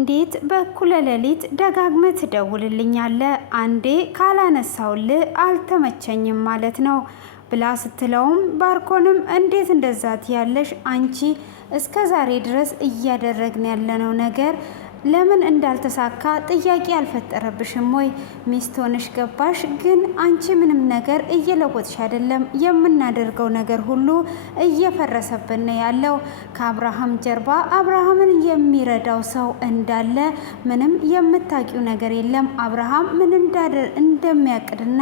እንዴት በኩለ ሌሊት ደጋግመህ ትደውልልኛለህ? አንዴ ካላነሳውልህ አልተመቸኝም ማለት ነው ብላ ስትለውም ባርኮንም እንዴት እንደዛ ትያለሽ? አንቺ እስከ ዛሬ ድረስ እያደረግን ያለነው ነገር ለምን እንዳልተሳካ ጥያቄ አልፈጠረብሽም ወይ? ሚስት ሆነሽ ገባሽ፣ ግን አንቺ ምንም ነገር እየለወጥሽ አይደለም። የምናደርገው ነገር ሁሉ እየፈረሰብን ነው ያለው። ከአብርሃም ጀርባ አብርሃምን የሚረዳው ሰው እንዳለ ምንም የምታውቂው ነገር የለም። አብርሃም ምን እንደሚያቅድና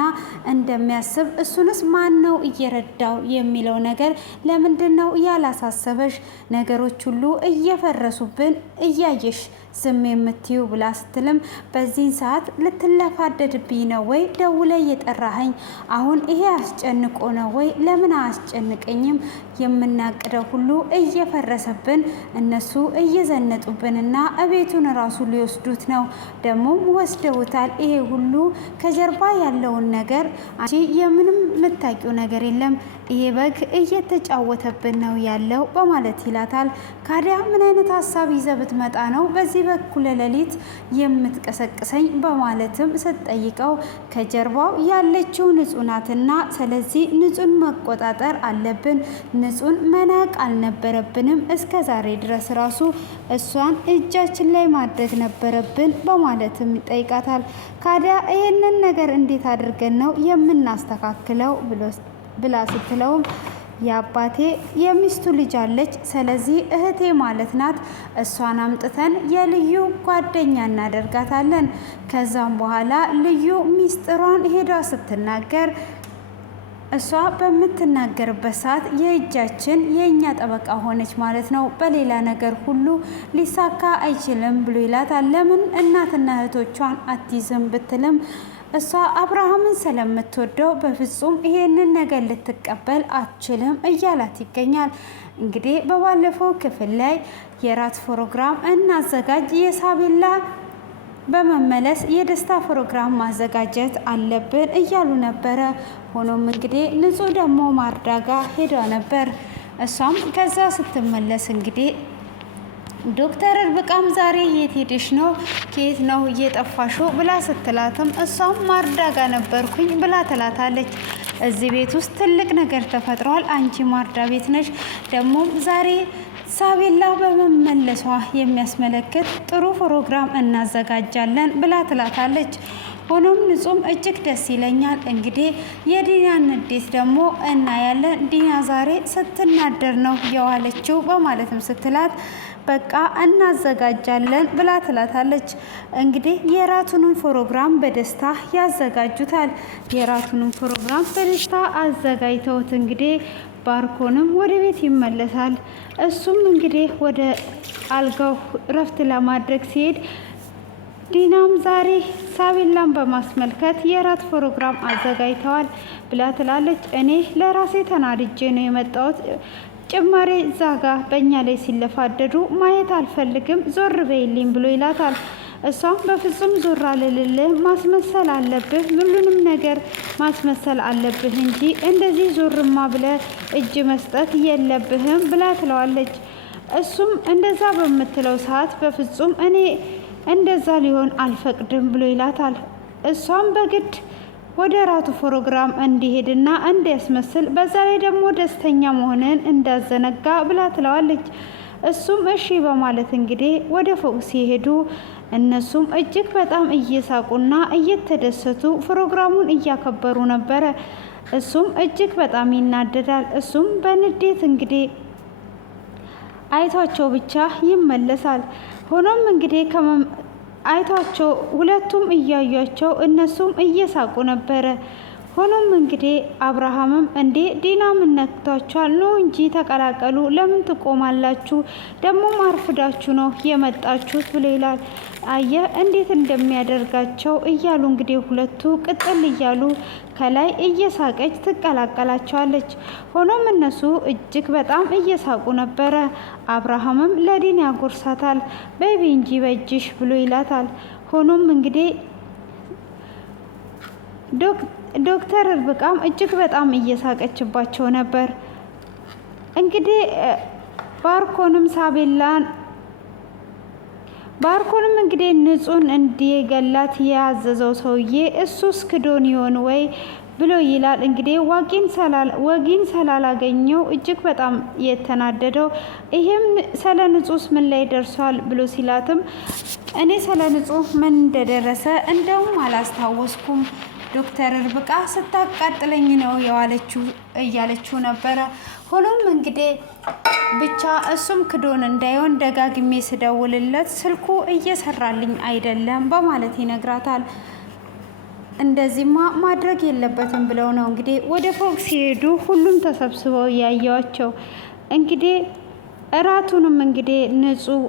እንደሚያስብ እሱንስ ማን ነው እየረዳው የሚለው ነገር ለምንድን ነው ያላሳሰበሽ? ነገሮች ሁሉ እየፈረሱብን እያየሽ ዝም የምትዩ ብላ ስትልም በዚህን ሰዓት ልትለፋደድብኝ ነው ወይ ደውለ እየጠራኸኝ? አሁን ይሄ አስጨንቆ ነው ወይ? ለምን አያስጨንቀኝም? የምናቅደው ሁሉ እየፈረሰብን እነሱ እየዘነጡብንና እቤቱን ራሱ ሊወስዱት ነው። ደግሞም ወስደውታል። ይሄ ሁሉ ከጀርባ ያለውን ነገር አንቺ የምንም የምታውቂው ነገር የለም። ይሄ በግ እየተጫወተብን ነው ያለው በማለት ይላታል። ካዲያ ምን አይነት ሀሳብ ይዘህ ብትመጣ ነው በዚህ በኩለ ሌሊት የምትቀሰቅሰኝ? በማለትም ስትጠይቀው ከጀርባው ያለችው ንጹህ ናትና ስለዚህ ንጹህን መቆጣጠር አለብን። ንጹህን መናቅ አልነበረብንም። እስከ ዛሬ ድረስ ራሱ እሷን እጃችን ላይ ማድረግ ነበረብን በማለትም ይጠይቃታል። ካዲያ ይሄንን ነገር እንዴት አድርገን ነው የምናስተካክለው ብላ ስትለውም የአባቴ የሚስቱ ልጅ አለች፣ ስለዚህ እህቴ ማለት ናት። እሷን አምጥተን የልዩ ጓደኛ እናደርጋታለን። ከዛም በኋላ ልዩ ሚስጥሯን ሄዳ ስትናገር እሷ በምትናገርበት ሰዓት የእጃችን የእኛ ጠበቃ ሆነች ማለት ነው። በሌላ ነገር ሁሉ ሊሳካ አይችልም ብሎ ይላታል። ለምን እናትና እህቶቿን አትይዝም ብትልም እሷ አብርሃምን ስለምትወደው በፍጹም ይሄንን ነገር ልትቀበል አትችልም እያላት ይገኛል። እንግዲህ በባለፈው ክፍል ላይ የራት ፕሮግራም እናዘጋጅ፣ የሳቤላ በመመለስ የደስታ ፕሮግራም ማዘጋጀት አለብን እያሉ ነበረ። ሆኖም እንግዲህ ንጹህ ደግሞ ማርዳጋ ሄዳ ነበር። እሷም ከዛ ስትመለስ እንግዲህ ዶክተር ርብቃም ዛሬ የት ሄደሽ ነው? ከየት ነው እየጠፋሽው? ብላ ስትላትም እሷም ማርዳጋ ነበርኩኝ ብላ ትላታለች። እዚህ ቤት ውስጥ ትልቅ ነገር ተፈጥሯል። አንቺ ማርዳ ቤት ነሽ። ደግሞም ዛሬ ሳቤላ በመመለሷ የሚያስመለክት ጥሩ ፕሮግራም እናዘጋጃለን ብላ ትላታለች። ሆኖም ንጹም እጅግ ደስ ይለኛል። እንግዲህ የዲናን ንዴት ደግሞ እናያለን። ዲና ዛሬ ስትናደር ነው የዋለችው በማለትም ስትላት በቃ እናዘጋጃለን ብላ ትላታለች። እንግዲህ የራቱንም ፕሮግራም በደስታ ያዘጋጁታል። የራቱንም ፕሮግራም በደስታ አዘጋጅተውት እንግዲህ ባርኮንም ወደ ቤት ይመለሳል። እሱም እንግዲህ ወደ አልጋው እረፍት ለማድረግ ሲሄድ ዲናም ዛሬ ሳቤላን በማስመልከት የራት ፕሮግራም አዘጋጅተዋል ብላ ትላለች። እኔ ለራሴ ተናድጄ ነው የመጣሁት። ጭማሬ ዛጋ በእኛ ላይ ሲለፋደዱ ማየት አልፈልግም፣ ዞር በይልኝ ብሎ ይላታል። እሷም በፍጹም ዞር አልልልህ፣ ማስመሰል አለብህ፣ ሁሉንም ነገር ማስመሰል አለብህ እንጂ እንደዚህ ዞርማ ብለህ እጅ መስጠት የለብህም ብላ ትለዋለች። እሱም እንደዛ በምትለው ሰዓት በፍጹም እኔ እንደዛ ሊሆን አልፈቅድም ብሎ ይላታል። እሷም በግድ ወደ ራቱ ፕሮግራም እንዲሄድና እንዲያስመስል በዛ ላይ ደግሞ ደስተኛ መሆንን እንዳዘነጋ ብላ ትለዋለች። እሱም እሺ በማለት እንግዲህ ወደ ፎቅ ሲሄዱ እነሱም እጅግ በጣም እየሳቁና እየተደሰቱ ፕሮግራሙን እያከበሩ ነበረ። እሱም እጅግ በጣም ይናደዳል። እሱም በንዴት እንግዲህ አይቷቸው ብቻ ይመለሳል። ሆኖም እንግዲህ አይቷቸው ሁለቱም እያዩቸው እነሱም እየሳቁ ነበረ። ሆኖም እንግዲህ አብርሃምም እንዴ ዲና ምን ነክቷችኋል? ኑ እንጂ ተቀላቀሉ፣ ለምን ትቆማላችሁ? ደግሞ አርፍዳችሁ ነው የመጣችሁት ብሎ ይላል። አየ እንዴት እንደሚያደርጋቸው እያሉ እንግዲህ ሁለቱ ቅጥል እያሉ ከላይ እየሳቀች ትቀላቀላቸዋለች። ሆኖም እነሱ እጅግ በጣም እየሳቁ ነበረ። አብርሃምም ለዲና ያጎርሳታል። ቤቢ እንጂ በእጅሽ ብሎ ይላታል። ሆኖም እንግዲህ ዶክተር ርብቃም እጅግ በጣም እየሳቀችባቸው ነበር። እንግዲህ ባርኮንም ባርኮንም እንግዲህ ንጹን እንዲገላት ያዘዘው ሰውዬ እሱስ ክዶን ይሆን ወይ ብሎ ይላል። እንግዲህ ወጊን ስላላገኘው እጅግ በጣም የተናደደው ይሄም ስለ ንጹስ ምን ላይ ደርሷል ብሎ ሲላትም እኔ ስለ ንጹህ ምን እንደደረሰ እንደውም አላስታወስኩም፣ ዶክተር ርብቃ ስታቃጥለኝ ነው የዋለችው እያለችው ነበረ። ሆኖም እንግዲህ ብቻ እሱም ክዶን እንዳይሆን ደጋግሜ ስደውልለት ስልኩ እየሰራልኝ አይደለም በማለት ይነግራታል። እንደዚህማ ማድረግ የለበትም ብለው ነው እንግዲህ ወደ ፎቅ ሲሄዱ ሁሉም ተሰብስበው ያያቸው። እንግዲህ እራቱንም እንግዲህ ንጹህ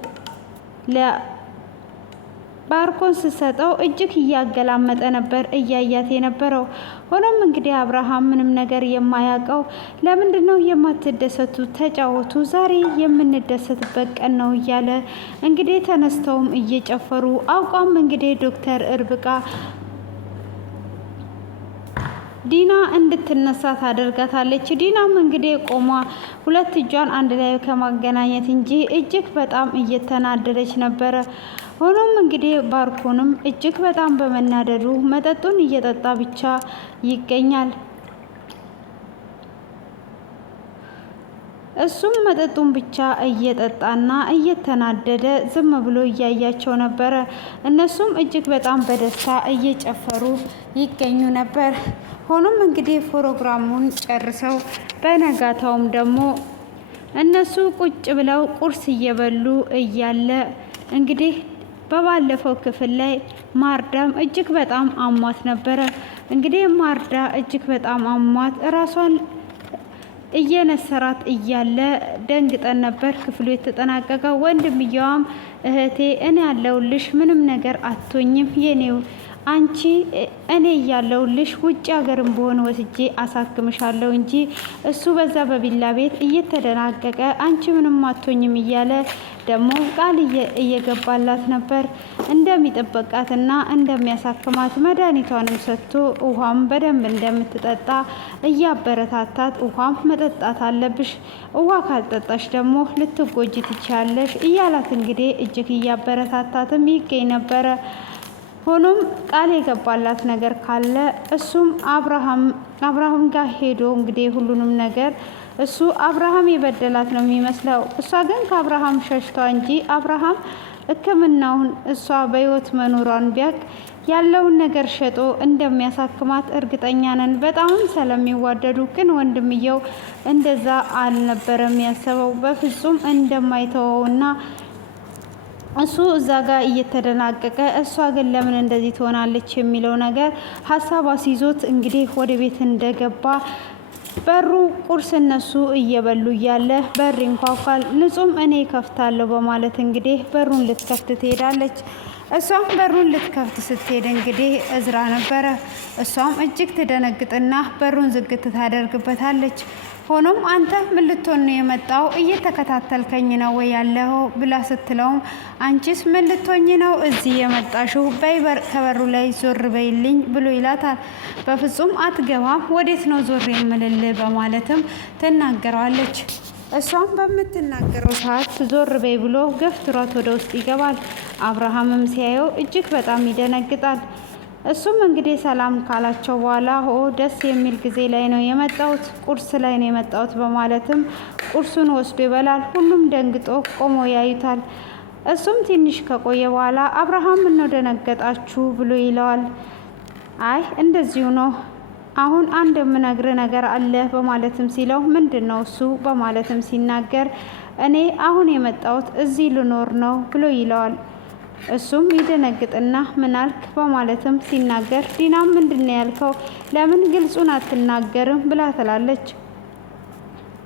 ባርኮን ስትሰጠው እጅግ እያገላመጠ ነበር እያያት የነበረው። ሆኖም እንግዲህ አብርሃም ምንም ነገር የማያውቀው ለምንድን ነው የማትደሰቱ? ተጫወቱ፣ ዛሬ የምንደሰትበት ቀን ነው እያለ እንግዲህ ተነስተውም እየጨፈሩ አውቃም እንግዲህ ዶክተር ርብቃ ዲና እንድትነሳ ታደርጋታለች። ዲናም እንግዲህ ቆማ ሁለት እጇን አንድ ላይ ከማገናኘት እንጂ እጅግ በጣም እየተናደደች ነበረ። ሆኖም እንግዲህ ባርኮንም እጅግ በጣም በመናደዱ መጠጡን እየጠጣ ብቻ ይገኛል። እሱም መጠጡን ብቻ እየጠጣና እየተናደደ ዝም ብሎ እያያቸው ነበረ። እነሱም እጅግ በጣም በደስታ እየጨፈሩ ይገኙ ነበር። ሆኖም እንግዲህ ፕሮግራሙን ጨርሰው በነጋታውም ደግሞ እነሱ ቁጭ ብለው ቁርስ እየበሉ እያለ እንግዲህ በባለፈው ክፍል ላይ ማርዳም እጅግ በጣም አሟት ነበረ። እንግዲህ ማርዳ እጅግ በጣም አሟት ራሷን እየነሰራት እያለ ደንግጠን ነበር ክፍሉ የተጠናቀቀው። ወንድምየዋም እህቴ እኔ ያለውልሽ ምንም ነገር አትሆኝም የኔው አንቺ እኔ እያለሁልሽ ውጭ ሀገርም በሆነ ወስጄ አሳክምሻለሁ እንጂ እሱ በዛ በቢላ ቤት እየተደናቀቀ አንቺ ምንም አትሆኝም እያለ ደግሞ ቃል እየገባላት ነበር እንደሚጠበቃትና እንደሚያሳክማት መድኃኒቷንም ሰጥቶ ውሃም በደንብ እንደምትጠጣ እያበረታታት ውሃም መጠጣት አለብሽ፣ ውሃ ካልጠጣሽ ደግሞ ልትጎጂ ትችያለሽ እያላት እንግዲህ እጅግ እያበረታታትም ይገኝ ነበረ። ሆኖም ቃል የገባላት ነገር ካለ እሱም አብርሃም ጋር ሄዶ እንግዲህ ሁሉንም ነገር እሱ አብርሃም የበደላት ነው የሚመስለው። እሷ ግን ከአብርሃም ሸሽቷ እንጂ አብርሃም ሕክምናውን እሷ በህይወት መኖሯን ቢያቅ ያለውን ነገር ሸጦ እንደሚያሳክማት እርግጠኛ ነን። በጣም ስለሚዋደዱ ግን ወንድምየው እንደዛ አልነበረም ያሰበው። በፍጹም እንደማይተወውና እሱ እዛ ጋር እየተደናቀቀ እሷ ግን ለምን እንደዚህ ትሆናለች የሚለው ነገር ሀሳብ አስይዞት እንግዲህ ወደ ቤት እንደገባ በሩ ቁርስ እነሱ እየበሉ እያለ በር ይንኳኳል። ንጹም እኔ ከፍታለሁ በማለት እንግዲህ በሩን ልትከፍት ትሄዳለች። እሷም በሩን ልትከፍት ስትሄድ እንግዲህ እዝራ ነበረ። እሷም እጅግ ትደነግጥና በሩን ዝግት ታደርግበታለች። ሆኖም አንተ ምን ልትሆን ነው የመጣው? እየተከታተልከኝ ነው ወይ ያለው ብላ ስትለውም አንቺስ ምን ልትሆኝ ነው እዚህ የመጣሽው? በይ ከበሩ ላይ ዞር በይልኝ ብሎ ይላታል። በፍጹም አትገባም፣ ወዴት ነው ዞር የምልልህ በማለትም ትናገረዋለች። እሷም በምትናገረው ሰዓት ዞር በይ ብሎ ገፍትሯት ወደ ውስጥ ይገባል። አብርሃምም ሲያየው እጅግ በጣም ይደነግጣል። እሱም እንግዲህ ሰላም ካላቸው በኋላ ደስ የሚል ጊዜ ላይ ነው የመጣሁት፣ ቁርስ ላይ ነው የመጣሁት በማለትም ቁርሱን ወስዶ ይበላል። ሁሉም ደንግጦ ቆሞ ያዩታል። እሱም ትንሽ ከቆየ በኋላ አብርሃም ምነው ደነገጣችሁ ብሎ ይለዋል። አይ እንደዚሁ ነው፣ አሁን አንድ የምነግርህ ነገር አለ በማለትም ሲለው ምንድን ነው እሱ በማለትም ሲናገር እኔ አሁን የመጣሁት እዚህ ልኖር ነው ብሎ ይለዋል። እሱም ይደነግጥና ምናልክ በማለትም ሲናገር ዲናም ምንድነው ያልከው? ለምን ግልጹን አትናገርም ብላ ትላለች።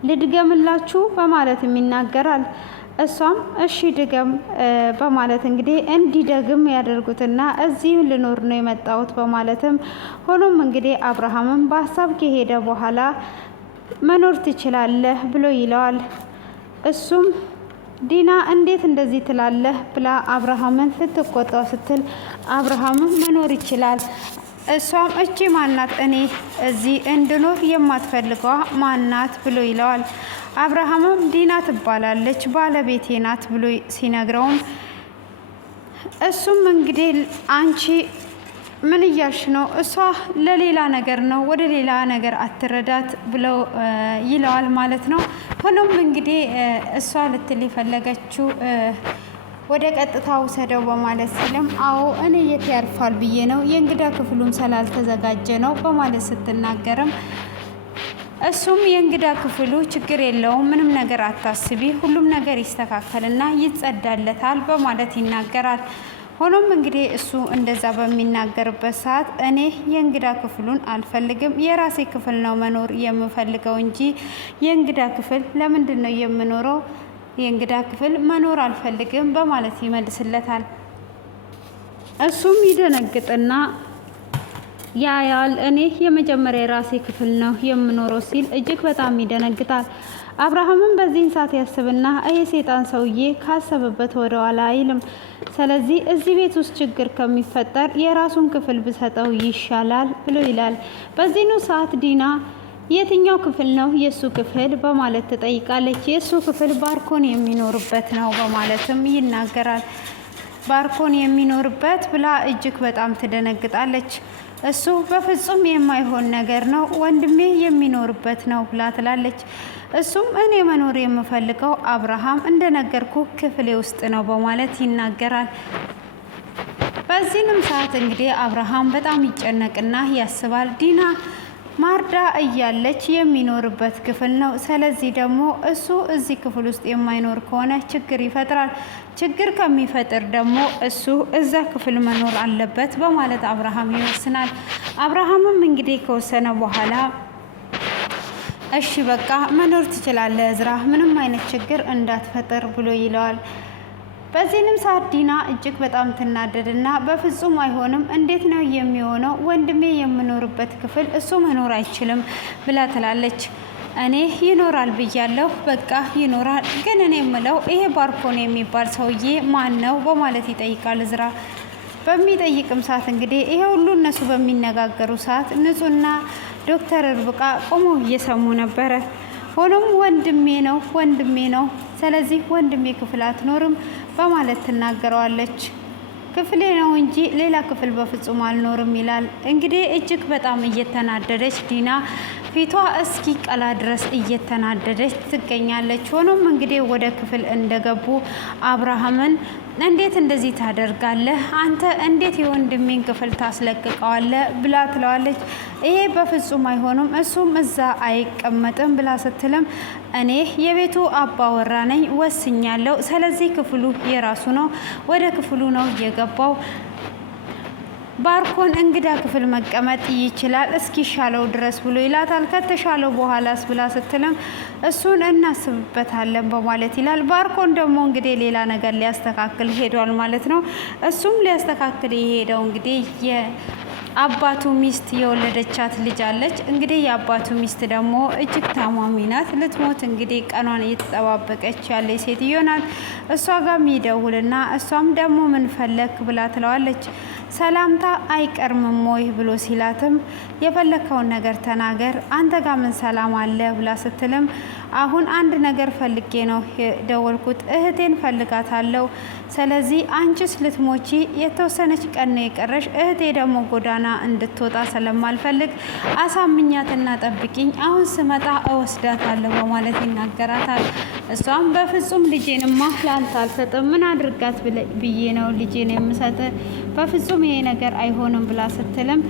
ልድገምላችሁ በማለትም ይናገራል። እሷም እሺ ድገም በማለት እንግዲህ እንዲደግም ያደርጉትና እዚህ ልኖር ነው የመጣሁት በማለትም ሆኖም እንግዲህ አብርሃምም በሀሳብ ከሄደ በኋላ መኖር ትችላለህ ብሎ ይለዋል። እሱም ዲና እንዴት እንደዚህ ትላለህ ብላ አብርሃምን ልትቆጣው ስትል አብርሃምን መኖር ይችላል። እሷም እቺ ማናት እኔ እዚህ እንድኖር የማትፈልገዋ ማናት ብሎ ይለዋል። አብርሃምም ዲና ትባላለች ባለቤቴ ናት ብሎ ሲነግረውም እሱም እንግዲህ አንቺ ምን እያልሽ ነው? እሷ ለሌላ ነገር ነው፣ ወደ ሌላ ነገር አትረዳት ብለው ይለዋል ማለት ነው። ሆኖም እንግዲህ እሷ ልትል የፈለገችው ወደ ቀጥታ ውሰደው በማለት ሲልም አዎ እኔ የት ያርፋል ብዬ ነው የእንግዳ ክፍሉም ስላልተዘጋጀ ነው በማለት ስትናገርም እሱም የእንግዳ ክፍሉ ችግር የለውም፣ ምንም ነገር አታስቢ፣ ሁሉም ነገር ይስተካከልና ይጸዳለታል በማለት ይናገራል። ሆኖም እንግዲህ እሱ እንደዛ በሚናገርበት ሰዓት እኔ የእንግዳ ክፍሉን አልፈልግም፣ የራሴ ክፍል ነው መኖር የምፈልገው እንጂ የእንግዳ ክፍል ለምንድን ነው የምኖረው? የእንግዳ ክፍል መኖር አልፈልግም በማለት ይመልስለታል። እሱም ይደነግጥና ያያል። እኔ የመጀመሪያ የራሴ ክፍል ነው የምኖረው ሲል እጅግ በጣም ይደነግጣል። አብርሃምም በዚህን ሰዓት ያስብና ይሄ ሴጣን ሰውዬ ካሰበበት ወደ ኋላ አይልም። ስለዚህ እዚህ ቤት ውስጥ ችግር ከሚፈጠር የራሱን ክፍል ብሰጠው ይሻላል ብሎ ይላል። በዚህኑ ሰዓት ዲና የትኛው ክፍል ነው የእሱ ክፍል በማለት ትጠይቃለች። የእሱ ክፍል ባርኮን የሚኖርበት ነው በማለትም ይናገራል። ባርኮን የሚኖርበት ብላ እጅግ በጣም ትደነግጣለች። እሱ በፍጹም የማይሆን ነገር ነው፣ ወንድሜ የሚኖርበት ነው ብላ ትላለች። እሱም እኔ መኖር የምፈልገው አብርሃም እንደነገርኩ ክፍሌ ውስጥ ነው በማለት ይናገራል። በዚህንም ሰዓት እንግዲህ አብርሃም በጣም ይጨነቅና ያስባል። ዲና ማርዳ እያለች የሚኖርበት ክፍል ነው። ስለዚህ ደግሞ እሱ እዚህ ክፍል ውስጥ የማይኖር ከሆነ ችግር ይፈጥራል። ችግር ከሚፈጥር ደግሞ እሱ እዛ ክፍል መኖር አለበት በማለት አብርሃም ይወስናል። አብርሃምም እንግዲህ ከወሰነ በኋላ እሺ በቃ መኖር ትችላለህ እዝራ፣ ምንም አይነት ችግር እንዳትፈጥር ብሎ ይለዋል። በዚህንም ሰዓት ዲና እጅግ በጣም ትናደድና በፍጹም አይሆንም፣ እንዴት ነው የሚሆነው? ወንድሜ የምኖርበት ክፍል እሱ መኖር አይችልም ብላ ትላለች። እኔ ይኖራል ብያለሁ፣ በቃ ይኖራል። ግን እኔ የምለው ይሄ ባርኮን የሚባል ሰውዬ ማን ነው በማለት ይጠይቃል እዝራ። በሚጠይቅም ሰዓት እንግዲህ ይሄ ሁሉ እነሱ በሚነጋገሩ ሰዓት ንጹህና ዶክተር ርብቃ ቆመው እየሰሙ ነበረ። ሆኖም ወንድሜ ነው፣ ስለዚህ ወንድሜ ክፍል አትኖርም በማለት ትናገረዋለች። ክፍሌ ነው እንጂ ሌላ ክፍል በፍጹም አልኖርም ይላል። እንግዲህ እጅግ በጣም እየተናደደች ዲና ፊቷ እስኪ ቀላ ድረስ እየተናደደች ትገኛለች። ሆኖም እንግዲህ ወደ ክፍል እንደገቡ አብርሃምን እንዴት እንደዚህ ታደርጋለህ? አንተ እንዴት የወንድሜን ክፍል ታስለቅቀዋለህ? ብላ ትለዋለች። ይሄ በፍጹም አይሆንም፣ እሱም እዛ አይቀመጥም ብላ ስትልም እኔ የቤቱ አባወራ ነኝ፣ ወስኛለሁ። ስለዚህ ክፍሉ የራሱ ነው፣ ወደ ክፍሉ ነው የገባው። ባርኮን እንግዳ ክፍል መቀመጥ ይችላል እስኪሻለው ድረስ ብሎ ይላታል። ከተሻለው በኋላስ ብላ ስትልም እሱን እናስብበታለን በማለት ይላል። ባርኮን ደግሞ እንግዲህ ሌላ ነገር ሊያስተካክል ሄዷል ማለት ነው። እሱም ሊያስተካክል የሄደው እንግዲህ የአባቱ ሚስት የወለደቻት ልጅ አለች። እንግዲህ የአባቱ ሚስት ደግሞ እጅግ ታማሚ ናት። ልትሞት እንግዲህ ቀኗን እየተጠባበቀች ያለች ሴትዮ ናት። እሷ ጋር ይደውልና እሷም ደግሞ ምን ፈለክ ብላ ትለዋለች። ሰላምታ አይቀርምም ወይ ብሎ ሲላትም የፈለከውን ነገር ተናገር፣ አንተ ጋር ምን ሰላም አለ ብላ ስትልም አሁን አንድ ነገር ፈልጌ ነው የደወልኩት፣ እህቴን ፈልጋታለሁ። ስለዚህ አንቺስ ልትሞቺ የተወሰነች ቀን ነው የቀረሽ፣ እህቴ ደግሞ ጎዳና እንድትወጣ ስለማልፈልግ አሳምኛትና ጠብቂኝ፣ አሁን ስመጣ እወስዳታለሁ በማለት ይናገራታል። እሷም በፍጹም ልጄንማ ላንተ አልሰጥም፣ ምን አድርጋት ብዬ ነው ልጄን የምሰጥ፣ በፍጹም ይሄ ነገር አይሆንም ብላ ስትልም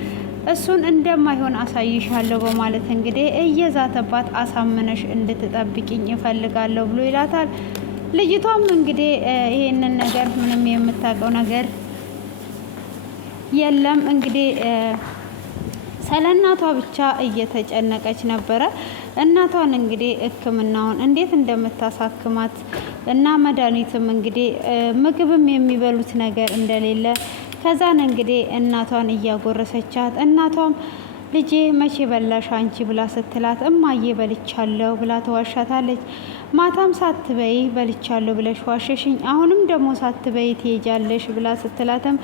እሱን እንደማይሆን አሳይሻለሁ በማለት እንግዲህ እየዛተባት አሳምነሽ እንድትጠብቂኝ እፈልጋለሁ ብሎ ይላታል። ልጅቷም እንግዲህ ይሄንን ነገር ምንም የምታውቀው ነገር የለም። እንግዲህ ስለ እናቷ ብቻ እየተጨነቀች ነበረ። እናቷን እንግዲህ ሕክምናውን እንዴት እንደምታሳክማት እና መድኃኒትም እንግዲህ ምግብም የሚበሉት ነገር እንደሌለ ከዛን እንግዲህ እናቷን እያጎረሰቻት እናቷም ልጄ መቼ በላሽ አንቺ ብላ ስትላት እማዬ በልቻለሁ ብላ ተዋሻታለች። ማታም ሳትበይ በልቻለሁ ብለሽ ዋሸሽኝ፣ አሁንም ደግሞ ሳትበይ ትሄጃለሽ ብላ ስትላትም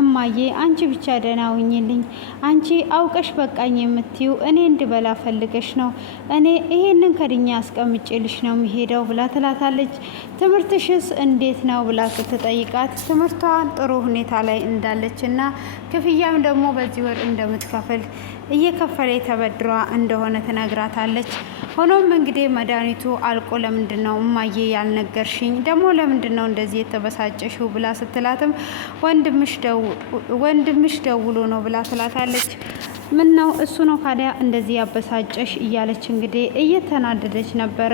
እማዬ አንቺ ብቻ ደህና ሁኚልኝ፣ አንቺ አውቀሽ በቃኝ የምትዩ እኔ እንድበላ ፈልገሽ ነው፣ እኔ ይሄንን ከድኛ አስቀምጬልሽ ነው የሚሄደው ብላ ትላታለች። ትምህርትሽስ እንዴት ነው ብላ ስትጠይቃት ትምህርቷን ጥሩ ሁኔታ ላይ እንዳለች እና ክፍያም ደግሞ በዚህ ወር እንደምትከፍል እየከፈለ ተበድሯ እንደሆነ ትነግራታለች። ሆኖም እንግዲህ መድኃኒቱ አልቆ ለምንድን ነው እማዬ ያልነገርሽኝ? ደግሞ ለምንድን ነው እንደዚህ የተበሳጨሽው? ብላ ስትላትም ወንድምሽ ደውሎ ነው ብላ ትላታለች። ምን ነው እሱ ነው ካዲያ እንደዚህ ያበሳጨሽ? እያለች እንግዲህ እየተናደደች ነበረ።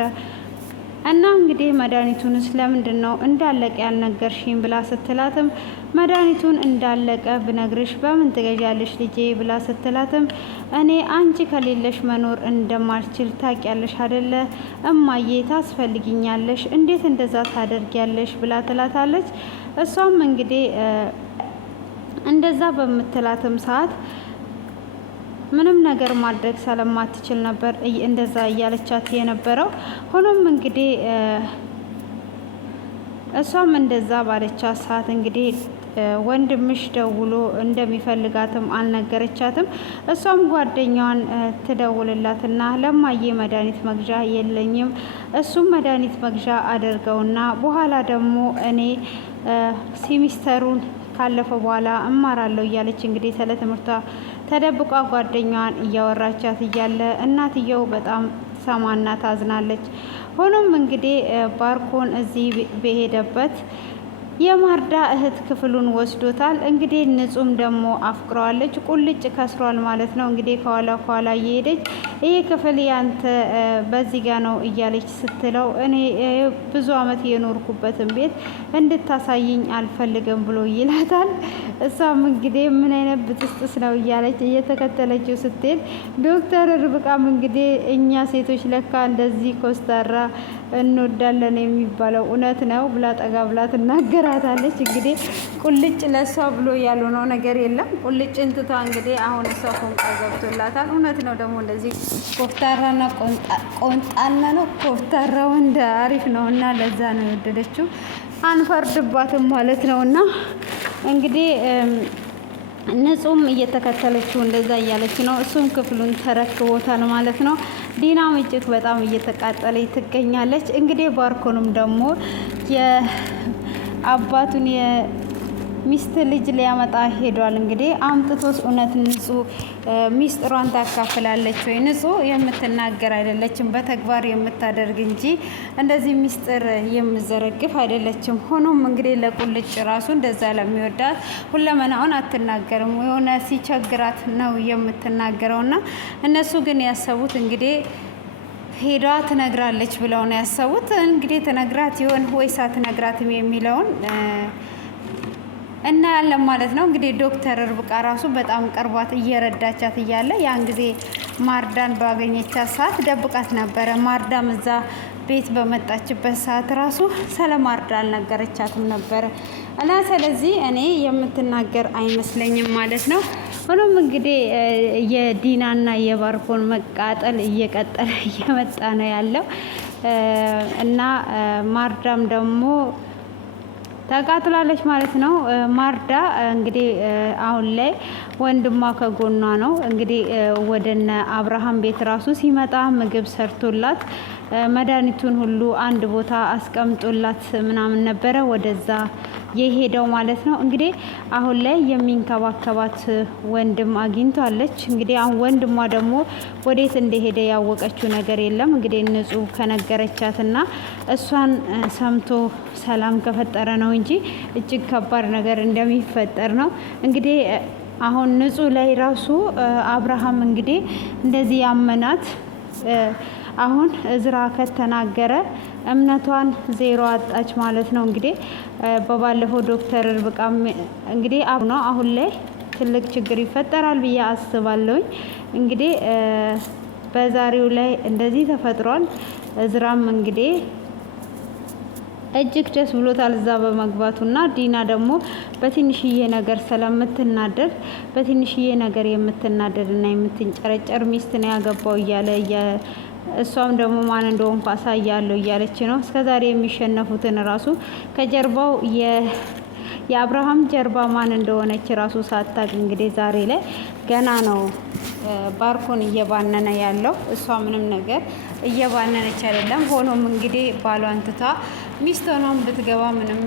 እና እንግዲህ መድኃኒቱንስ ለምንድን ነው እንዳለቀ ያልነገርሽኝ? ብላ ስትላትም መድኃኒቱን እንዳለቀ ብነግርሽ በምን ትገዣለሽ ልጄ? ብላ ስትላትም እኔ አንቺ ከሌለሽ መኖር እንደማልችል ታውቂያለሽ አይደለ እማዬ፣ ታስፈልጊኛለሽ፣ እንዴት እንደዛ ታደርጊያለሽ? ብላ ትላታለች። እሷም እንግዲህ እንደዛ በምትላትም ሰዓት ምንም ነገር ማድረግ ስለማትችል ነበር እንደዛ እያለቻት የነበረው። ሆኖም እንግዲህ እሷም እንደዛ ባለቻት ሰዓት እንግዲህ ወንድምሽ ደውሎ እንደሚፈልጋትም አልነገረቻትም። እሷም ጓደኛዋን ትደውልላትና ለማዬ መድኃኒት መግዣ የለኝም፣ እሱም መድኃኒት መግዣ አደርገውና በኋላ ደግሞ እኔ ሴሚስተሩን ካለፈ በኋላ እማራለሁ እያለች እንግዲህ ስለ ትምህርቷ ተደብቋ ጓደኛዋን እያወራቻት እያለ እናትየው በጣም ሰማና ታዝናለች። ሆኖም እንግዲህ ባርኮን እዚህ በሄደበት የማርዳ እህት ክፍሉን ወስዶታል። እንግዲህ ንጹም ደግሞ አፍቅረዋለች። ቁልጭ ከስሯል ማለት ነው። እንግዲህ ከኋላ እየሄደች ይሄ ክፍል ያንተ በዚህ ጋ ነው እያለች ስትለው እኔ ብዙ አመት የኖርኩበትን ቤት እንድታሳይኝ አልፈልግም ብሎ ይላታል። እሷም እንግዲህ ምን አይነት ብጥስጥስ ነው እያለች እየተከተለችው ስትሄድ ዶክተር ርብቃም እንግዲህ እኛ ሴቶች ለካ እንደዚህ ኮስታራ እንወዳለን የሚባለው እውነት ነው ብላ ጠጋ ብላ ትናገራታለች። እንግዲህ ቁልጭ ለሷ ብሎ ያልሆነው ነገር የለም። ቁልጭ እንትቷ እንግዲህ አሁን እሷ ፎንቃ ገብቶላታል። እውነት ነው ደግሞ እንደዚህ ኮፍታራና ቆንጣና ነው ኮፍታራው እንደ አሪፍ ነው እና ለዛ ነው የወደደችው። አንፈርድባትም ማለት ነው። እና እንግዲህ ንጹም እየተከተለችው እንደዛ እያለች ነው። እሱም ክፍሉን ተረክቦታል ማለት ነው። ዲናም እጅግ በጣም እየተቃጠለች ትገኛለች። እንግዲህ ባርኮንም ደግሞ የአባቱን የሚስት ልጅ ሊያመጣ ሄዷል። እንግዲህ አምጥቶስ እውነት ንጹህ ሚስጥሯን ታካፍላለች ወይ? ንጹህ የምትናገር አይደለችም፣ በተግባር የምታደርግ እንጂ እንደዚህ ሚስጥር የምዘረግፍ አይደለችም። ሆኖም እንግዲህ ለቁልጭ ራሱ እንደዛ ለሚወዳት ሁለመናውን አትናገርም፣ የሆነ ሲቸግራት ነው የምትናገረውና እነሱ ግን ያሰቡት እንግዲህ ሄዷ ትነግራለች ብለው ነው ያሰቡት። እንግዲህ ትነግራት ይሆን ወይስ አትነግራትም የሚለውን እና ያለን ማለት ነው። እንግዲህ ዶክተር ርብቃ ራሱ በጣም ቀርቧት እየረዳቻት እያለ ያን ጊዜ ማርዳን ባገኘቻት ሰዓት ደብቃት ነበረ። ማርዳም እዛ ቤት በመጣችበት ሰዓት ራሱ ስለ ማርዳ አልነገረቻትም ነበረ እና ስለዚህ እኔ የምትናገር አይመስለኝም ማለት ነው። ሆኖም እንግዲህ የዲናና የባርኮን መቃጠል እየቀጠለ እየመጣ ነው ያለው እና ማርዳም ደግሞ ተቃጥላለች ማለት ነው። ማርዳ እንግዲህ አሁን ላይ ወንድሟ ከጎኗ ነው። እንግዲህ ወደነ አብርሃም ቤት ራሱ ሲመጣ ምግብ ሰርቶላት መድኃኒቱን ሁሉ አንድ ቦታ አስቀምጦላት ምናምን ነበረ ወደዛ የሄደው ማለት ነው። እንግዲህ አሁን ላይ የሚንከባከባት ወንድም አግኝቷለች። እንግዲህ አሁን ወንድሟ ደግሞ ወዴት እንደሄደ ያወቀችው ነገር የለም። እንግዲህ ንጹህ ከነገረቻትና እሷን ሰምቶ ሰላም ከፈጠረ ነው እንጂ እጅግ ከባድ ነገር እንደሚፈጠር ነው። እንግዲህ አሁን ንጹህ ላይ ራሱ አብርሃም እንግዲህ እንደዚህ ያመናት አሁን እዝራ ከተናገረ እምነቷን ዜሮ አጣች ማለት ነው። እንግዲህ በባለፈው ዶክተር ርብቃም እንግዲህ አሁን ላይ ትልቅ ችግር ይፈጠራል ብዬ አስባለሁኝ። እንግዲህ በዛሬው ላይ እንደዚህ ተፈጥሯል። እዝራም እንግዲህ እጅግ ደስ ብሎታል እዛ በመግባቱና ዲና ደግሞ በትንሽዬ ነገር ስለምትናደድ በትንሽዬ ነገር የምትናደድና የምትንጨረጨር ሚስት ነው ያገባው እያለ እሷም ደግሞ ማን እንደሆንኩ አሳያለሁ እያለች ነው። እስከዛሬ የሚሸነፉትን ራሱ ከጀርባው የአብርሃም ጀርባ ማን እንደሆነች ራሱ ሳታቅ እንግዲህ ዛሬ ላይ ገና ነው ባርኮን እየባነነ ያለው። እሷ ምንም ነገር እየባነነች አይደለም። ሆኖም እንግዲህ ባሏን ትታ ሚስት ሆኗን ብትገባ ምንም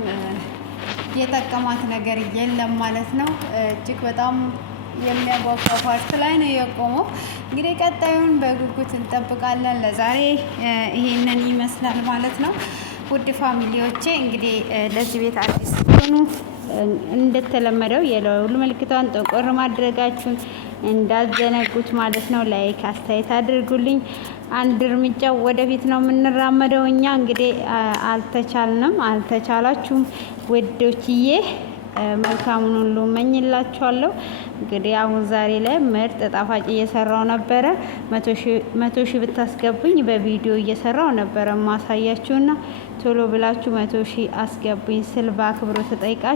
የጠቀማት ነገር የለም ማለት ነው። እጅግ በጣም የሚያጓጓ ፓርት ላይ ነው የቆመው። እንግዲህ ቀጣዩን በጉጉት እንጠብቃለን። ለዛሬ ይሄንን ይመስላል ማለት ነው። ውድ ፋሚሊዎቼ እንግዲህ ለዚህ ቤት አዲስ ሆኑ እንደተለመደው የደወል ምልክቷን ጥቁር ማድረጋችሁን እንዳዘነጉት ማለት ነው። ላይክ አስተያየት አድርጉልኝ። አንድ እርምጃ ወደፊት ነው የምንራመደው እኛ እንግዲህ አልተቻልንም፣ አልተቻላችሁም ውዶችዬ። መልካሙን ሁሉ እመኝላችኋለሁ። እንግዲህ አሁን ዛሬ ላይ ምርጥ ጣፋጭ እየሰራው ነበረ። 100 ሺህ ብታስገቡኝ በቪዲዮ እየሰራው ነበረ ማሳያችሁና ቶሎ ብላችሁ 100 ሺህ አስገቡኝ ስል በአክብሮት ተጠይቃችሁ